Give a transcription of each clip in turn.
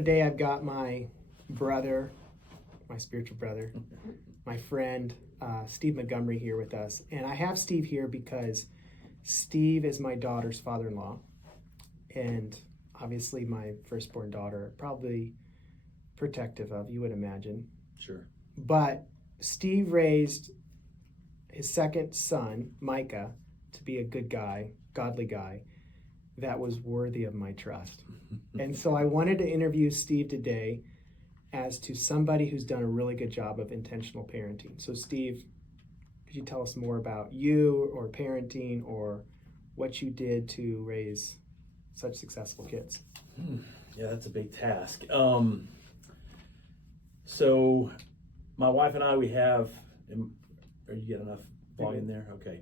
today I've got my brother, my spiritual brother, my friend, Steve Montgomery here with us. And I have Steve here because Steve is my daughter's father-in-law. And obviously my firstborn daughter, probably protective of, you would imagine. Sure. But Steve raised his second son, Micah, to be a good guy, godly guy, that was worthy of my trust. And so I wanted to interview Steve today as to somebody who's done a really good job of intentional parenting. So Steve, could you tell us more about you or parenting or what you did to raise such successful kids? Yeah, that's a big task. So my wife and I, we have, are you getting enough volume there? Okay.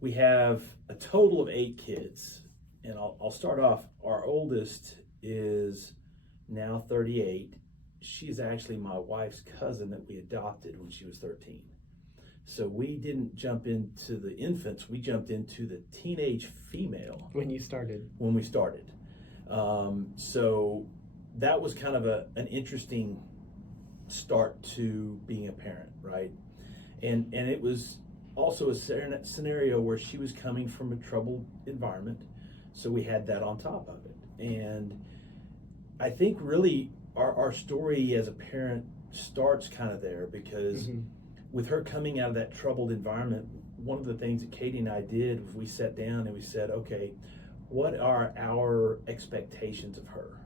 We have a total of 8 kids, and I'll start off. Our oldest is now 38. She's actually my wife's cousin that we adopted when she was 13. So we didn't jump into the infants, we jumped into the teenage female. When you started? When we started. So that was kind of an interesting start to being a parent, right? And it was also a scenario where she was coming from a troubled environment, so we had that on top of it. And I think really our story as a parent starts kind of there because with her coming out of that troubled environment, one of the things that Katie and I did was we sat down and we said, okay, what are our expectations of her?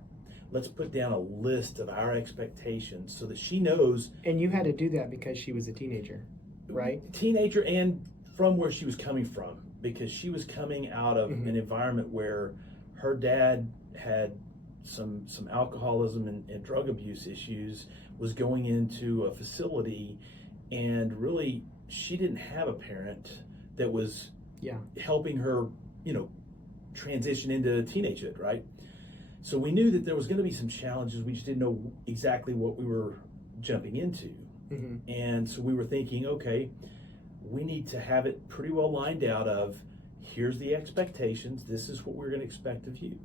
Let's put down a list of our expectations so that she knows. And you had to do that because she was a teenager, right? Teenager, and from where she was coming from, because she was coming out of an environment where her dad had some alcoholism and drug abuse issues, was going into a facility, and really she didn't have a parent that was helping her, transition into teenagehood, right? So we knew that there was going to be some challenges. We just didn't know exactly what we were jumping into. And so we were thinking, okay, we need to have it pretty well lined out of, here's the expectations, this is what we're going to expect of you.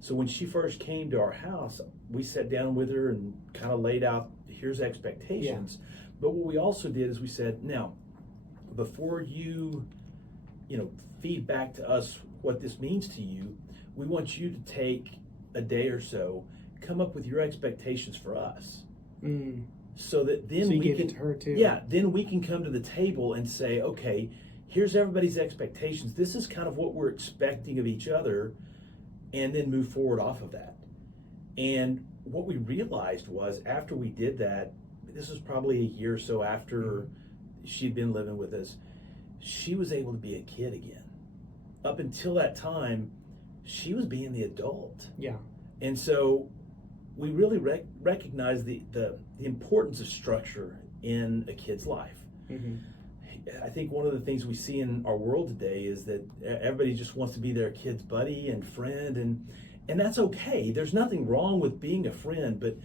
So when she first came to our house, we sat down with her and kind of laid out, here's expectations. But what we also did is we said, now, before you feed back to us what this means to you, we want you to take a day or so, come up with your expectations for us. So that then so you we gave can, it to her too. Yeah, then we can come to the table and say, okay, here's everybody's expectations. This is kind of what we're expecting of each other, and then move forward off of that. And what we realized was after we did that, this was probably a year or so after she'd been living with us, she was able to be a kid again. Up until that time, she was being the adult. Yeah. And so we really recognize the importance of structure in a kid's life. I think one of the things we see in our world today is that everybody just wants to be their kid's buddy and friend, and that's okay. There's nothing wrong with being a friend, but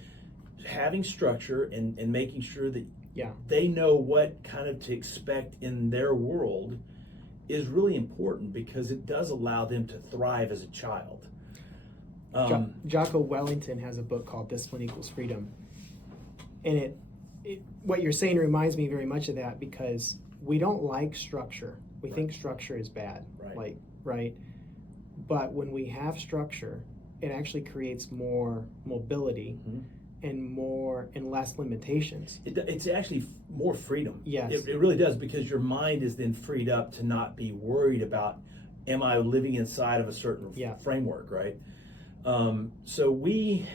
having structure and making sure that they know what kind of to expect in their world is really important, because it does allow them to thrive as a child. Jocko Wellington has a book called Discipline Equals Freedom. And what you're saying reminds me very much of that, because we don't like structure. We think structure is bad. Right? But when we have structure, it actually creates more mobility and less limitations. It's actually more freedom. Yes. It really does, because your mind is then freed up to not be worried about, am I living inside of a certain framework, right? So we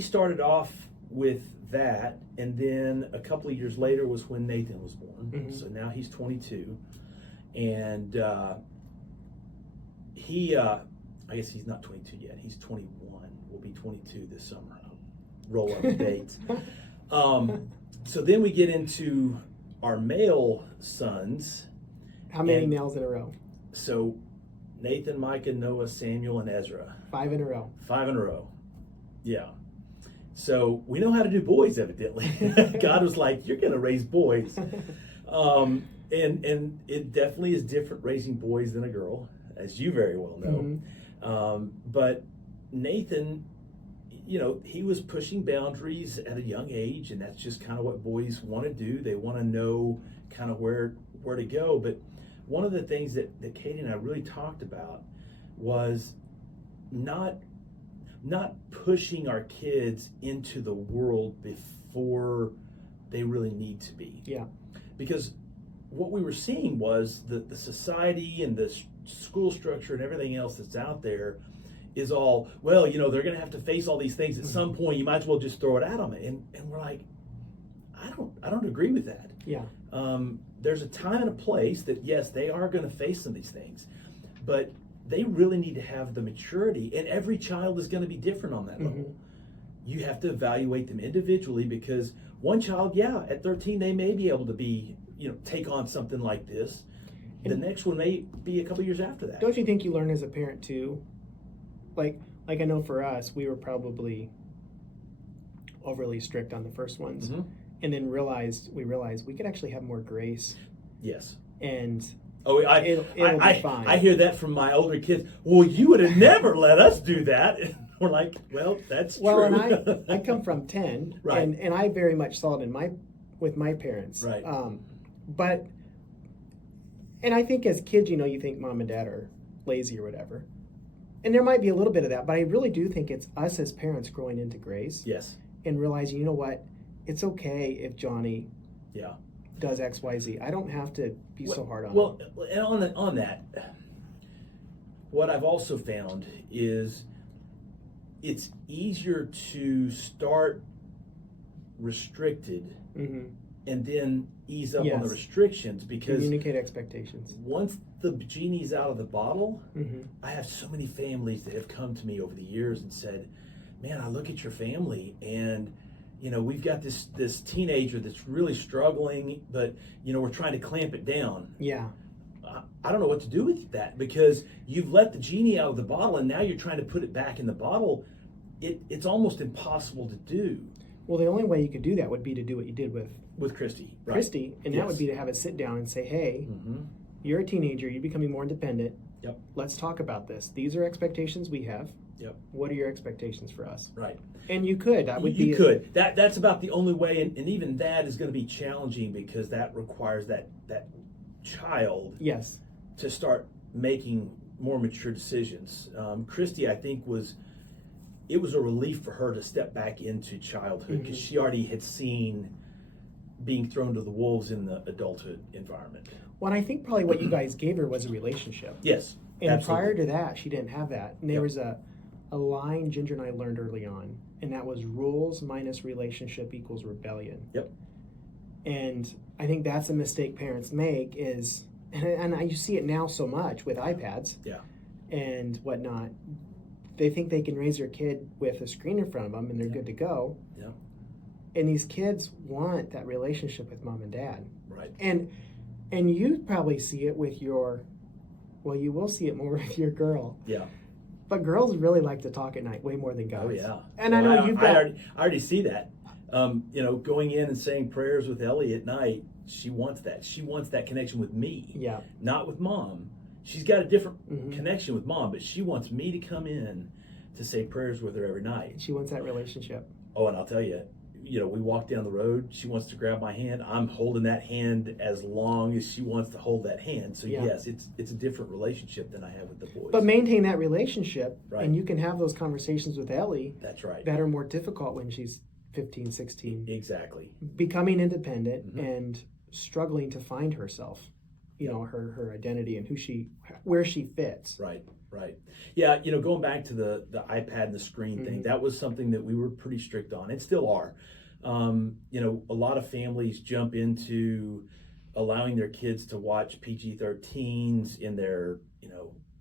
started off with that, and then a couple of years later was when Nathan was born. So now he's 22, and I guess he's not 22 yet. He's 21. Will be 22 this summer. I'll roll up the dates. So then we get into our male sons. How many males in a row? So Nathan, Micah, Noah, Samuel, and Ezra. 5 in a row. 5 in a row. Yeah. So we know how to do boys, evidently. God was like, you're going to raise boys. And it definitely is different raising boys than a girl, as you very well know. But Nathan he was pushing boundaries at a young age, and that's just kind of what boys want to do. They want to know kind of where to go. But one of the things that Katie and I really talked about was not pushing our kids into the world before they really need to be. Yeah. Because what we were seeing was the society and the school structure and everything else that's out there is all, well, they're going to have to face all these things at some point. You might as well just throw it at them. And we're like, I don't agree with that. Yeah. There's a time and a place that, yes, they are going to face some of these things, but they really need to have the maturity, and every child is going to be different on that level. You have to evaluate them individually, because one child, at 13, they may be able to be, take on something like this. The next one may be a couple years after that. Don't you think you learn as a parent too? Like I know for us, we were probably overly strict on the first ones, and then we realized we could actually have more grace. Yes. And it'll be fine. I hear that from my older kids. Well, you would have never let us do that. And we're like, well, that's true. And I come from 10, right, and I very much saw it with my parents. Right. And I think as kids, you think mom and dad are lazy or whatever. And there might be a little bit of that, but I really do think it's us as parents growing into grace. Yes. And realizing, you know what, it's okay if Johnny does X, Y, Z. I don't have to be so hard on him. Well, and on that, what I've also found is it's easier to start restricted and then ease up on the restrictions, because communicate expectations. Once the genie's out of the bottle, I have so many families that have come to me over the years and said, man, I look at your family and we've got this teenager that's really struggling, but we're trying to clamp it down. Yeah. I don't know what to do with that, because you've let the genie out of the bottle and now you're trying to put it back in the bottle. It's almost impossible to do. Well, the only way you could do that would be to do what you did with Christy. Right. Christy, and that would be to have it sit down and say, hey, you're a teenager, you're becoming more independent. Yep. Let's talk about this. These are expectations we have. Yep. What are your expectations for us? Right. And you could. That would you could. That's about the only way, and even that is going to be challenging, because that requires that child to start making more mature decisions. Christy, I think, it was a relief for her to step back into childhood, because she already had seen being thrown to the wolves in the adulthood environment. Well, I think probably what you guys gave her was a relationship. Yes. And absolutely. prior to that, she didn't have that. And there was a line Ginger and I learned early on, and that was rules minus relationship equals rebellion. Yep. And I think that's a mistake parents make and you see it now so much with iPads and whatnot. They think they can raise their kid with a screen in front of them and they're good to go. Yeah. And these kids want that relationship with mom and dad. Right. And you probably see it with you will see it more with your girl. Yeah. But girls really like to talk at night way more than guys. Oh yeah. And I know you've got. I already see that. Going in and saying prayers with Ellie at night, she wants that. She wants that connection with me. Yeah. Not with mom. She's got a different connection with mom, but she wants me to come in to say prayers with her every night. She wants that relationship. Oh, and I'll tell you, we walk down the road, she wants to grab my hand. I'm holding that hand as long as she wants to hold that hand. So yes, it's a different relationship than I have with the boys. But maintain that relationship, right, and you can have those conversations with Ellie. That's right. That are more difficult when she's 15, 16. Exactly. Becoming independent and struggling to find herself. Her identity and where she fits. Right. Yeah, going back to the iPad and the screen thing, that was something that we were pretty strict on, and still are. A lot of families jump into allowing their kids to watch PG-13s in their,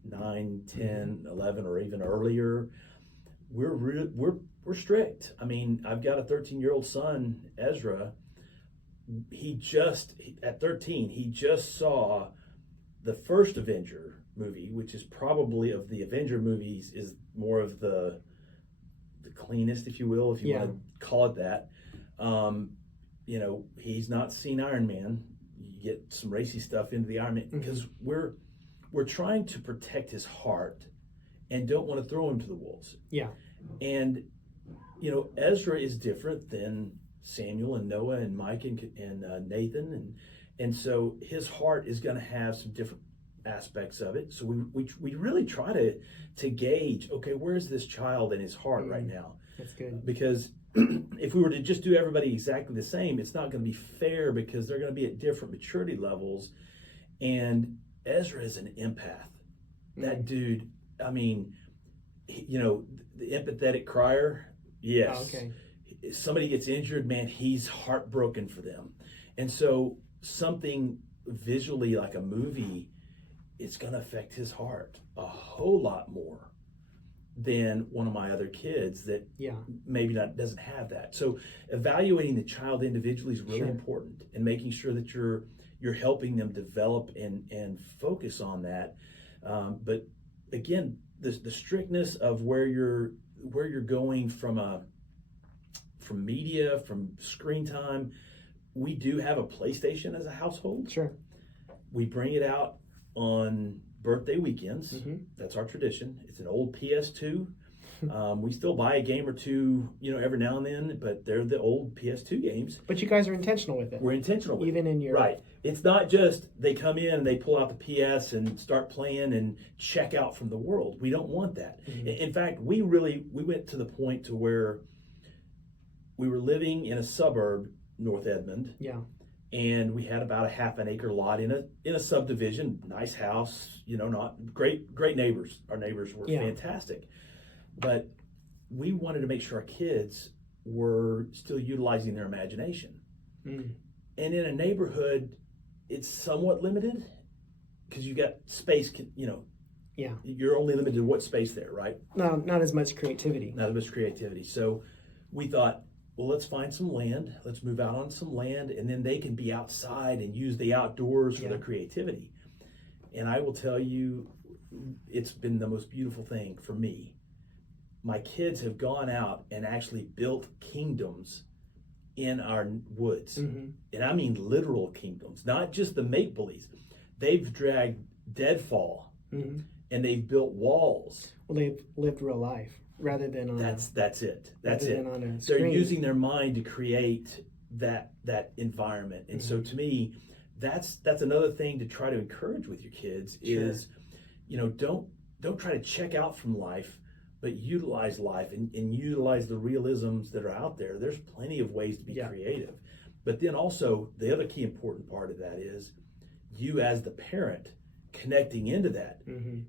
9, 10, 11, or even earlier. We're strict. I mean, I've got a 13-year-old son, Ezra. At 13, he just saw the first Avenger movie, which is probably, of the Avenger movies, is more of the cleanest, if you will, if you want to call it that. He's not seen Iron Man. You get some racy stuff into the Iron Man, because we're trying to protect his heart and don't want to throw him to the wolves. Yeah. And Ezra is different than Samuel and Noah and Mike and Nathan, and so his heart is going to have some different aspects of it. So we really try to gauge, okay, where's this child in his heart right now? That's good. Because if we were to just do everybody exactly the same, it's not going to be fair, because they're going to be at different maturity levels. And Ezra is an empath. That dude, I mean, the empathetic crier, yes. Oh, okay. If somebody gets injured, man, he's heartbroken for them. And so something visually like a movie, it's going to affect his heart a whole lot more than one of my other kids that maybe doesn't have that. So evaluating the child individually is really important, and making sure that you're helping them develop and focus on that. But again, the strictness of where you're going from media, from screen time. We do have a PlayStation as a household. Sure. We bring it out on birthday weekends. That's our tradition. It's an old PS2. We still buy a game or two, every now and then, but they're the old PS2 games. But you guys are intentional with it. We're intentional with Even it. in your... Right. It's not just they come in and they pull out the PS and start playing and check out from the world. We don't want that. In fact, we went to the point to where we were living in a suburb, North Edmond. Yeah. And we had about a half an acre lot in a subdivision, nice house, not great neighbors. Our neighbors were fantastic. But we wanted to make sure our kids were still utilizing their imagination. And in a neighborhood, it's somewhat limited, because you got space, you're only limited to what space there, right? Not as much creativity. Not as much creativity. So we thought, well, let's find some land. Let's move out on some land, and then they can be outside and use the outdoors for their creativity. And I will tell you, it's been the most beautiful thing for me. My kids have gone out and actually built kingdoms in our woods. And I mean literal kingdoms, not just the make-believes. They've dragged deadfall, and they've built walls. Well, they've lived real life. Rather than on that's it. On a They're screen. using their mind to create that environment, and so to me, that's another thing to try to encourage with your kids is, don't try to check out from life, but utilize life and utilize the realisms that are out there. There's plenty of ways to be creative, but then also the other key important part of that is you as the parent connecting into that.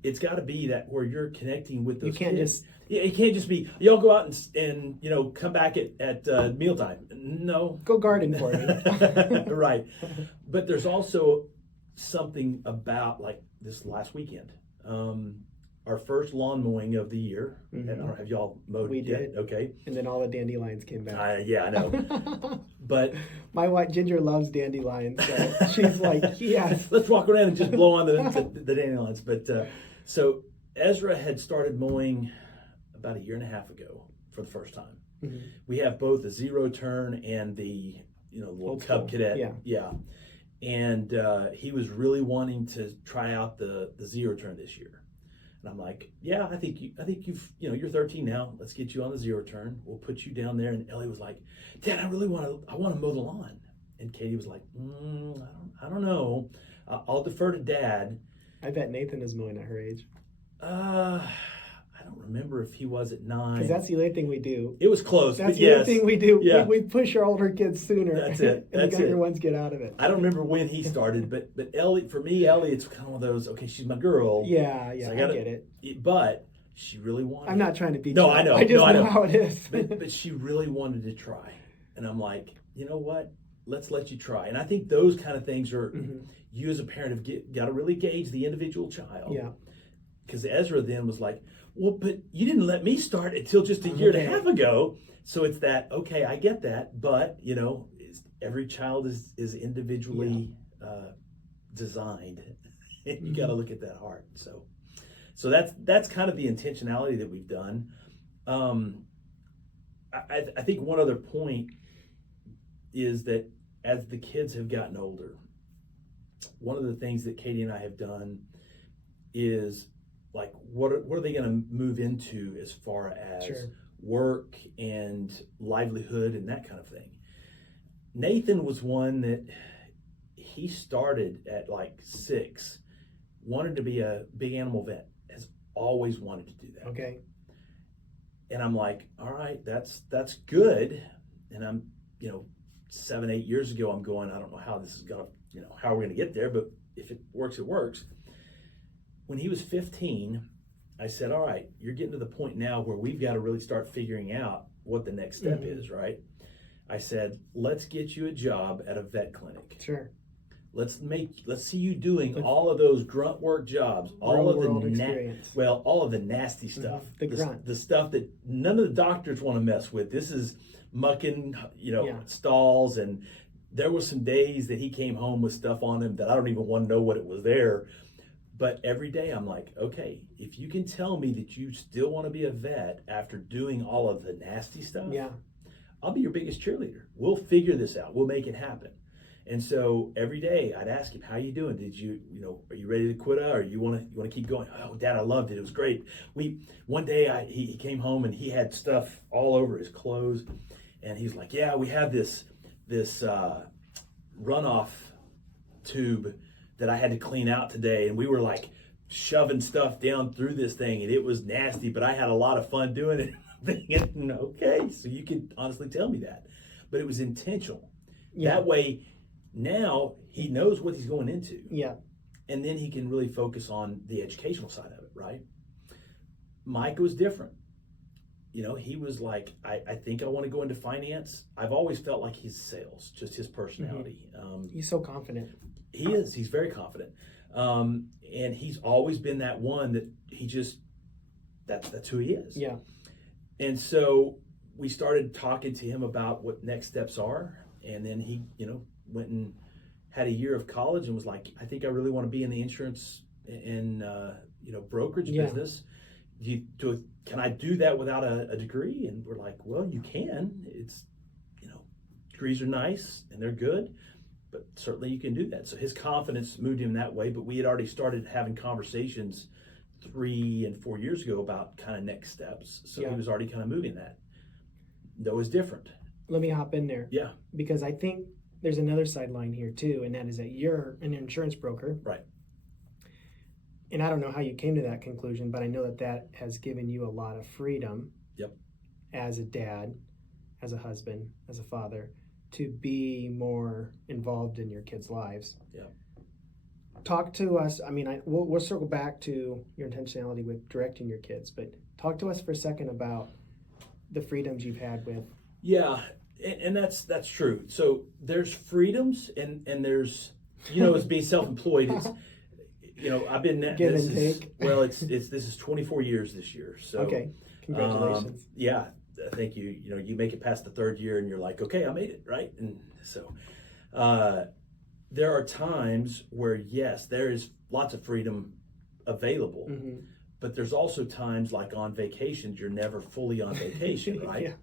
It's got to be that where you're connecting with those kids. It can't just be y'all go out and come back at mealtime. No, go garden for me. Right. But there's also something about, like this last weekend, our first lawn mowing of the year. I don't know, have y'all mowed we yet? did. Okay. And then all the dandelions came back. I know. But my wife Ginger loves dandelions, so she's like, yes. Let's walk around and just blow on the dandelions. But so Ezra had started mowing about a year and a half ago for the first time. We have both the zero turn and the little Cub Cadet. Yeah. And he was really wanting to try out the zero turn this year. And I'm like, yeah, I think you're 13 now. Let's get you on the zero turn. We'll put you down there. And Ellie was like, Dad, I want to mow the lawn. And Katie was like, I don't know. I'll defer to Dad. I bet Nathan is mowing at her age. I don't remember if he was at 9. Because that's the other thing we do. It was close. That's the other thing we do. Yeah. We push our older kids sooner. That's it. And the younger ones get out of it. I don't remember when he started, but Ellie, for me, it's kind of one of those, okay, she's my girl. Yeah, so I get it. But she really wanted I'm not trying to be. No, I know. I just know how it is. but she really wanted to try. And I'm like, you know what? Let's let you try. And I think those kind of things are, you as a parent have got to really gauge the individual child. Yeah. Because Ezra then was like, well, but you didn't let me start until just a year and a half ago. So it's that, okay, I get that. But, every child is individually designed. And you got to look at that heart. So that's kind of the intentionality that we've done. I think one other point is that as the kids have gotten older, one of the things that Katie and I have done is, like, what are they going to move into as far as work and livelihood and that kind of thing. Nathan was one that he started at like 6, wanted to be a big animal vet, has always wanted to do that. Okay. And I'm like, all right, that's good. And I'm, 7, 8 years ago, I'm going, I don't know how this is gonna, how we're gonna get there, but if it works, it works. When he was 15, I said, all right, you're getting to the point now where we've got to really start figuring out what the next step is, right? I said, let's get you a job at a vet clinic. Sure. Let's see you doing all of those grunt work jobs, all of the nasty stuff, the stuff that none of the doctors want to mess with. This is mucking, stalls, and there were some days that he came home with stuff on him that I don't even want to know what it was there. But every day I'm like, okay, if you can tell me that you still want to be a vet after doing all of the nasty stuff, I'll be your biggest cheerleader. We'll figure this out. We'll make it happen. And so every day I'd ask him, how you doing? Did you, are you ready to quit or you want to keep going? Oh, Dad, I loved it. It was great. One day he came home and he had stuff all over his clothes. And he's like, yeah, we have this runoff tube that I had to clean out today. And we were like shoving stuff down through this thing and it was nasty, but I had a lot of fun doing it. Thinking, okay, so you can honestly tell me that. But it was intentional. Yeah. That way, now he knows what he's going into. Yeah. And then he can really focus on the educational side of it, right? Mike was different. He was like, I think I want to go into finance. I've always felt like he's sales, just his personality. He's so confident. He is. He's very confident. And he's always been that one that that's who he is. Yeah. And so we started talking to him about what next steps are. And then he, went and had a year of college and was like, I think I really want to be in the insurance and, brokerage business. Can I do that without a degree? And we're like, well, you can. It's, degrees are nice and they're good, but certainly you can do that. So his confidence moved him that way. But we had already started having conversations 3 and 4 years ago about kind of next steps. So he was already kind of moving that. Noah's different. Let me hop in there. Yeah. Because I think there's another sideline here too, and that is that you're an insurance broker. Right. And I don't know how you came to that conclusion, but I know that has given you a lot of freedom. Yep. As a dad, as a husband, as a father, to be more involved in your kids' lives. Yeah. Talk to us. I mean, we'll circle back to your intentionality with directing your kids, but talk to us for a second about the freedoms you've had with. Yeah, and that's true. So there's freedoms, and there's as being self-employed. It's I've been give and take. Well, this is 24 years this year. So okay, congratulations. Yeah, thank you. You make it past the 3rd year, and you're like, okay, I made it, right? And so there are times where yes, there is lots of freedom available, but there's also times like on vacations you're never fully on vacation, right? Yeah.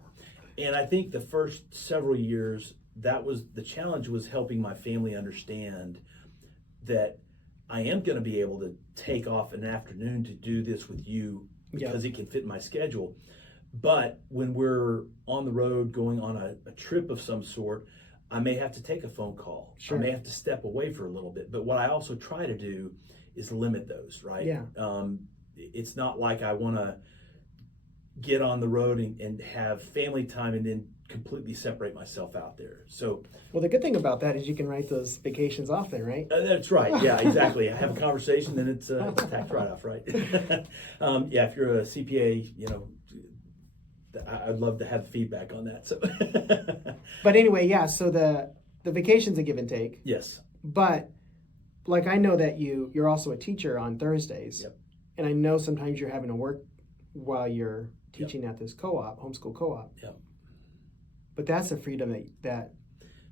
And I think the first several years, that was the challenge, was helping my family understand that I am going to be able to take off an afternoon to do this with you because it can fit my schedule. But when we're on the road going on a trip of some sort, I may have to take a phone call. Sure. I may have to step away for a little bit. But what I also try to do is limit those, right? Yeah. It's not like I want to get on the road and have family time and then completely separate myself out there. So, well, the good thing about that is you can write those vacations off then, right? That's right. Yeah, exactly. I have a conversation, then it's tax write-off, right? If you're a CPA, I'd love to have feedback on that. So, but anyway, so the vacation's a give and take. Yes. But like I know that you're also a teacher on Thursdays. Yep. And I know sometimes you're having to work while you're teaching at this co-op, homeschool co-op. Yep. But that's a freedom that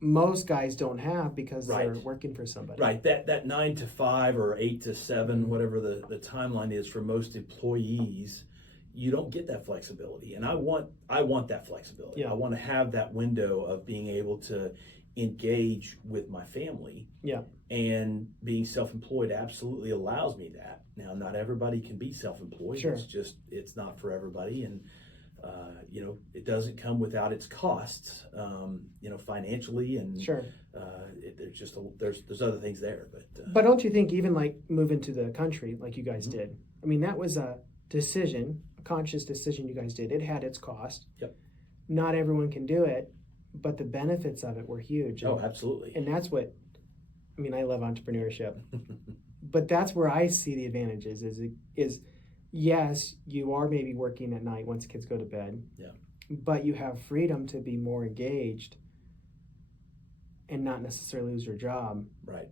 most guys don't have because they're working for somebody. Right. That 9 to 5 or 8 to 7, whatever the timeline is for most employees, you don't get that flexibility. And I want that flexibility. Yeah. I want to have that window of being able to engage with my family. Yeah. And being self-employed absolutely allows me that. Now, not everybody can be self-employed. Sure. It's not for everybody. And It doesn't come without its costs, financially, and Sure. there's just there's other things there. But don't you think even like moving to the country like you guys Mm-hmm. did? I mean, that was a decision, a conscious decision you guys did. It had its cost. Yep. Not everyone can do it, but the benefits of it were huge. Oh, absolutely. And that's what, I mean, I love entrepreneurship, but that's where I see the advantages is yes, you are maybe working at night once kids go to bed. Yeah. But you have freedom to be more engaged and not necessarily lose your job. Right.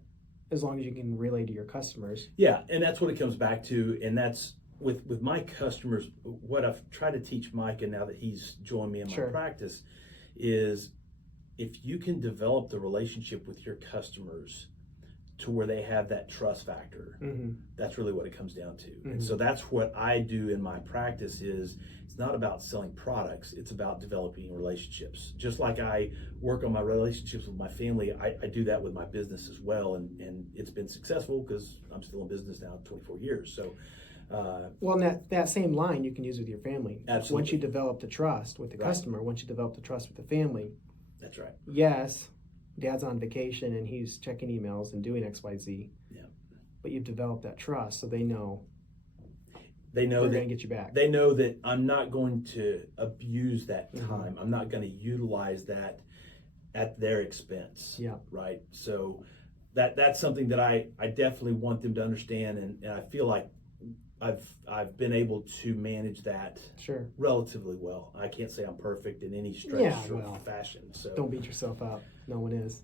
As long as you can relay to your customers. Yeah, and that's what it comes back to, and that's with my customers. What I've tried to teach Micah now that he's joined me in my Sure. practice is if you can develop the relationship with your customers to where they have that trust factor, Mm-hmm. that's really what it comes down to. Mm-hmm. And so that's what I do in my practice is it's not about selling products, it's about developing relationships. Just like I work on my relationships with my family, I do that with my business as well, and it's been successful because I'm still in business now 24 years. So Well, and that same line you can use with your family. Absolutely. Once you develop the trust with the Right. customer, once you develop the trust with the family, that's right. yes, dad's on vacation and he's checking emails and doing XYZ. Yeah. But you've developed that trust so they know They know they're that going to get you back. they know that I'm not going to abuse that Mhm. time. I'm not going to utilize that at their expense. Yeah. Right. So that's something that I definitely want them to understand, and I feel like I've been able to manage that Sure. relatively well. I can't say I'm perfect in any stretch Yeah, or well, fashion. So Don't beat yourself up. No one is.